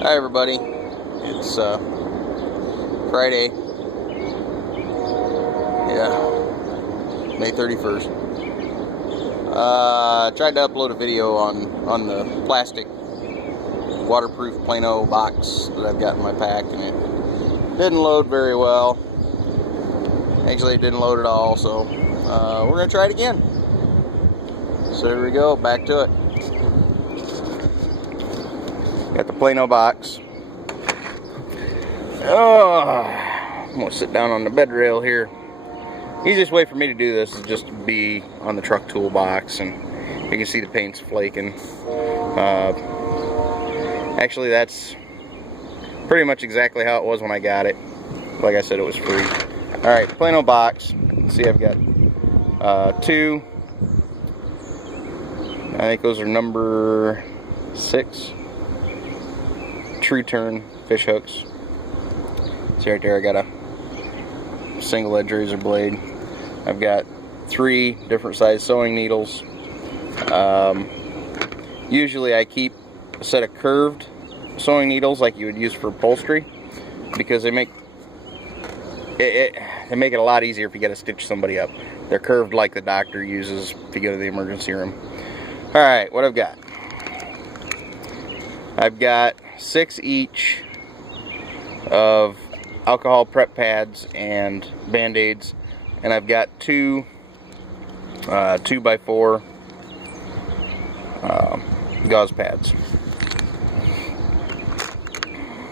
Hi everybody, it's Friday, May 31st. Tried to upload a video on the plastic waterproof Plano box that I've got in my pack, and it didn't load very well. Actually, it didn't load at all, so we're going to try it again. So there we go, back to it. Got the Plano box. Oh, I'm going to sit down on the bed rail here. Easiest way for me to do this is just to be on the truck toolbox, and you can see the paint's flaking. Actually, that's pretty much exactly how it was when I got it. Like I said, it was free. Alright, Plano box. Let's see, I've got two. I think those are number 6. True turn fish hooks. See right there, I got a single edge razor blade. I've got 3 different size sewing needles. Usually I keep a set of curved sewing needles like you would use for upholstery, because they make it a lot easier if you got to stitch somebody up. They're curved like the doctor uses if you go to the emergency room. Alright, what I've got 6 each of alcohol prep pads and band-aids, and I've got 2 2x4 gauze pads.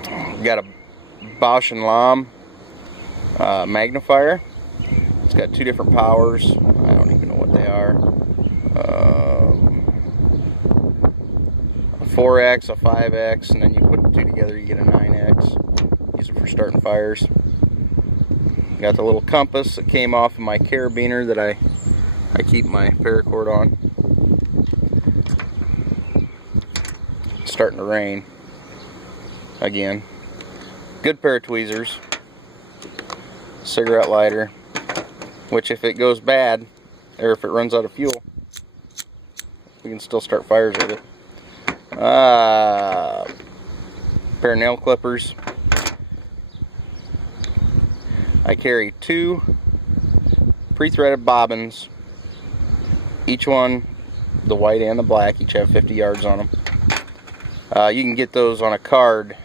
I've got a Bosch & Lomb magnifier. It's got 2 different powers. I don't even know what they are. A 4X, a 5X, and then you put the 2 together, you get a 9X. Use it for starting fires. Got the little compass that came off of my carabiner that I keep my paracord on. It's starting to rain again. Good pair of tweezers. Cigarette lighter, which if it goes bad, or if it runs out of fuel, we can still start fires with it. Pair of nail clippers. I carry 2 pre-threaded bobbins. Each one, the white and the black, each have 50 yards on them. You can get those on a card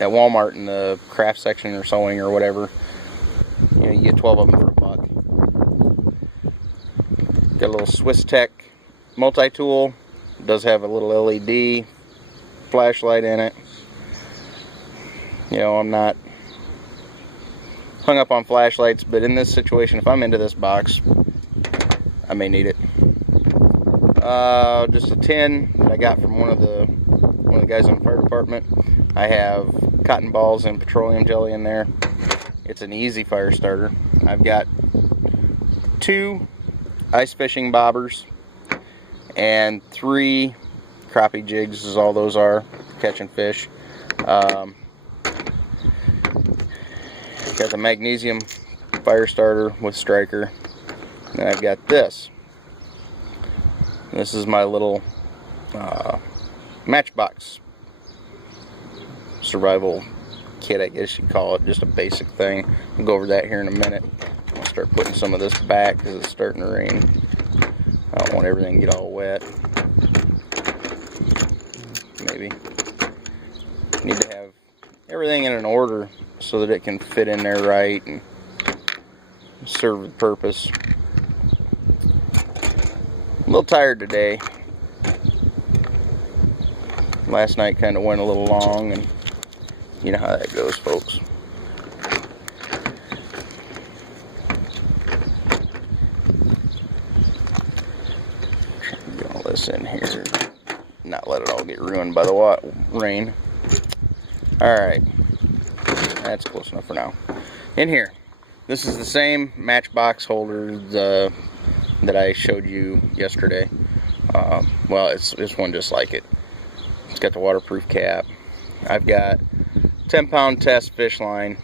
at Walmart in the craft section or sewing or whatever. You know, you get 12 of them for $1. Got a little Swiss Tech multi-tool. It does have a little LED flashlight in it. You know, I'm not hung up on flashlights, but in this situation, if I'm into this box, I may need it. Just a tin that I got from one of the guys in the fire department. I have cotton balls and petroleum jelly in there. It's an easy fire starter. I've got 2 ice fishing bobbers and 3 crappie jigs, is all those are for catching fish. Got the magnesium fire starter with striker. And I've got this. This is my little matchbox survival kit, I guess you'd call it. Just a basic thing. I'll go over that here in a minute. I'll start putting some of this back because it's starting to rain. I don't want everything to get all wet. Maybe. Need to have everything in an order so that it can fit in there right and serve the purpose. A little tired today. Last night kind of went a little long, and you know how that goes, folks. Try to get all this in here, not let it all get ruined by the rain. Alright, that's close enough for now. In here, this is the same matchbox holder that I showed you yesterday. Well, it's one just like it. It's got the waterproof cap. I've got 10-pound test fish line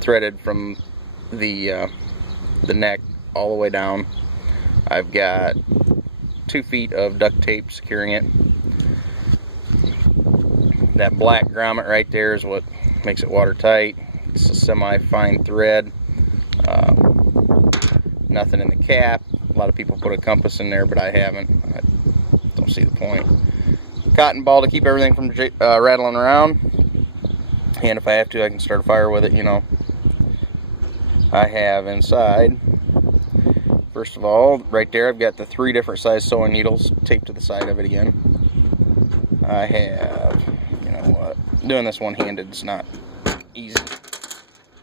threaded from the neck all the way down. I've got 2 feet of duct tape securing it. That black grommet right there is what makes it watertight. It's a semi-fine thread. Nothing in the cap. A lot of people put a compass in there, but I haven't. I don't see the point. Cotton ball to keep everything from rattling around. And if I have to, I can start a fire with it, you know. I have inside, first of all, right there, I've got the 3 different size sewing needles taped to the side of it again. I have, you know what, doing this one-handed is not easy.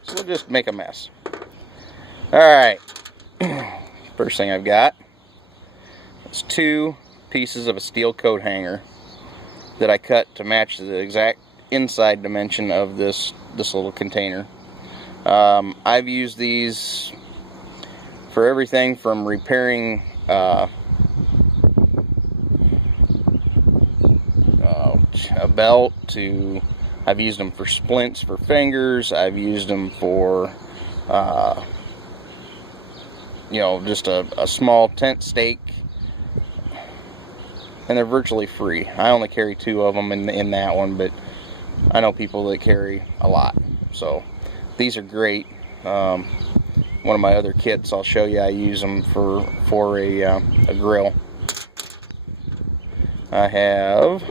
So we'll just make a mess. Alright, first thing I've got is 2 pieces of a steel coat hanger that I cut to match the exact inside dimension of this little container. I've used these for everything from repairing a belt to, I've used them for splints for fingers. I've used them for you know, just a small tent stake, and they're virtually free. I only carry 2 of them in that one, but I know people that carry a lot, so these are great. One of my other kits, I'll show you, I use them for a grill. I have,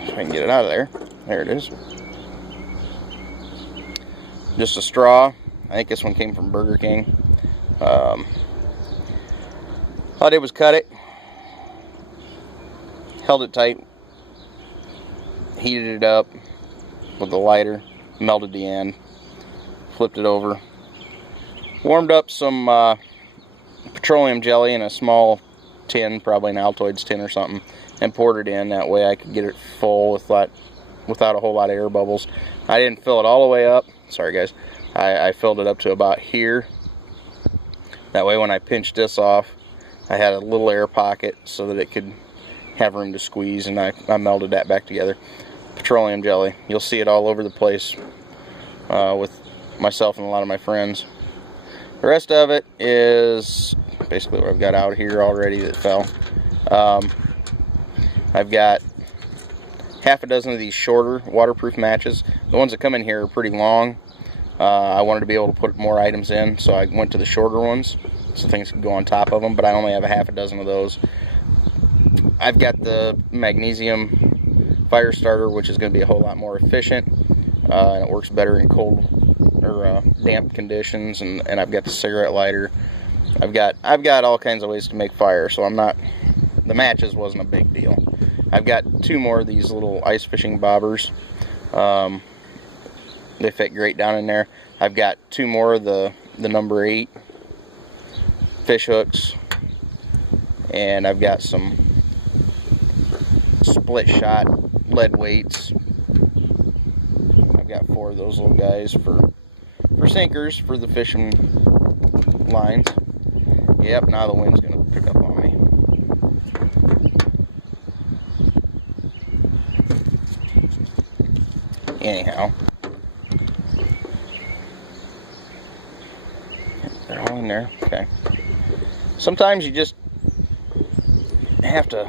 if I can get it out of there, there it is, just a straw. I think this one came from Burger King. All I did was cut it, held it tight, heated it up with the lighter, melted the end, flipped it over, warmed up some petroleum jelly in a small tin, probably an Altoids tin or something, and poured it in. That way I could get it full without a whole lot of air bubbles. I didn't fill it all the way up. Sorry guys. I filled it up to about here. That way when I pinched this off, I had a little air pocket so that it could have room to squeeze, and I melded that back together. Petroleum jelly. You'll see it all over the place with myself and a lot of my friends. The rest of it is basically what I've got out here already that fell. I've got half a dozen of these shorter waterproof matches. The ones that come in here are pretty long. I wanted to be able to put more items in, so I went to the shorter ones so things could go on top of them, but I only have a half a dozen of those. I've got the magnesium fire starter, which is going to be a whole lot more efficient, and it works better in cold or damp conditions, and I've got the cigarette lighter. I've got all kinds of ways to make fire, so the matches wasn't a big deal. I've got 2 more of these little ice fishing bobbers. They fit great down in there. I've got 2 more of the number 8 fish hooks, and I've got some split shot lead weights. I've got 4 of those little guys for sinkers for the fishing lines. Yep, now the wind's gonna pick up on me. Anyhow, they're all in there. Okay. Sometimes you just have to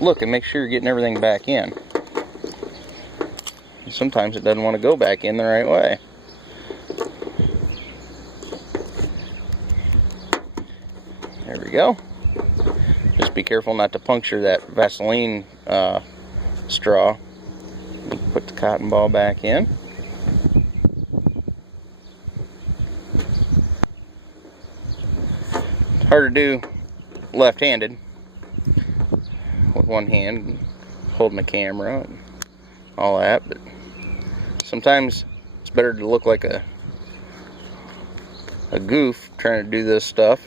look and make sure you're getting everything back in. Sometimes it doesn't want to go back in the right way. There we go. Just be careful not to puncture that Vaseline straw. Put the cotton ball back in. It's hard to do left-handed with one hand, holding the camera and all that, but sometimes it's better to look like a goof trying to do this stuff,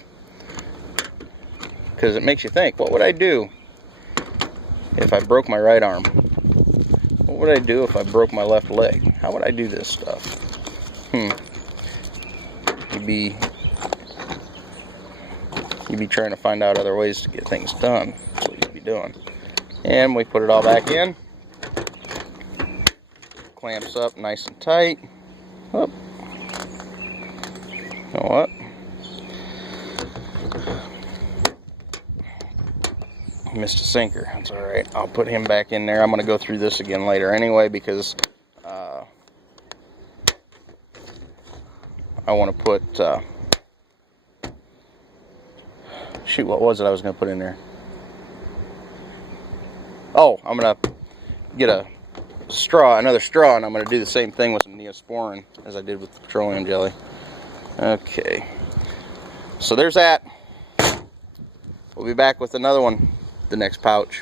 because it makes you think, what would I do if I broke my right arm? What would I do if I broke my left leg? How would I do this stuff? You'd be trying to find out other ways to get things done. That's what you'd be doing. And we put it all back in. Clamps up nice and tight. Oh. You know what? missed a sinker. That's alright. I'll put him back in there. I'm going to go through this again later anyway because I want to put... shoot, what was it I was going to put in there? Oh, I'm going to get another straw, and I'm going to do the same thing with some Neosporin as I did with the petroleum jelly. Okay. So there's that. We'll be back with another one, the next pouch.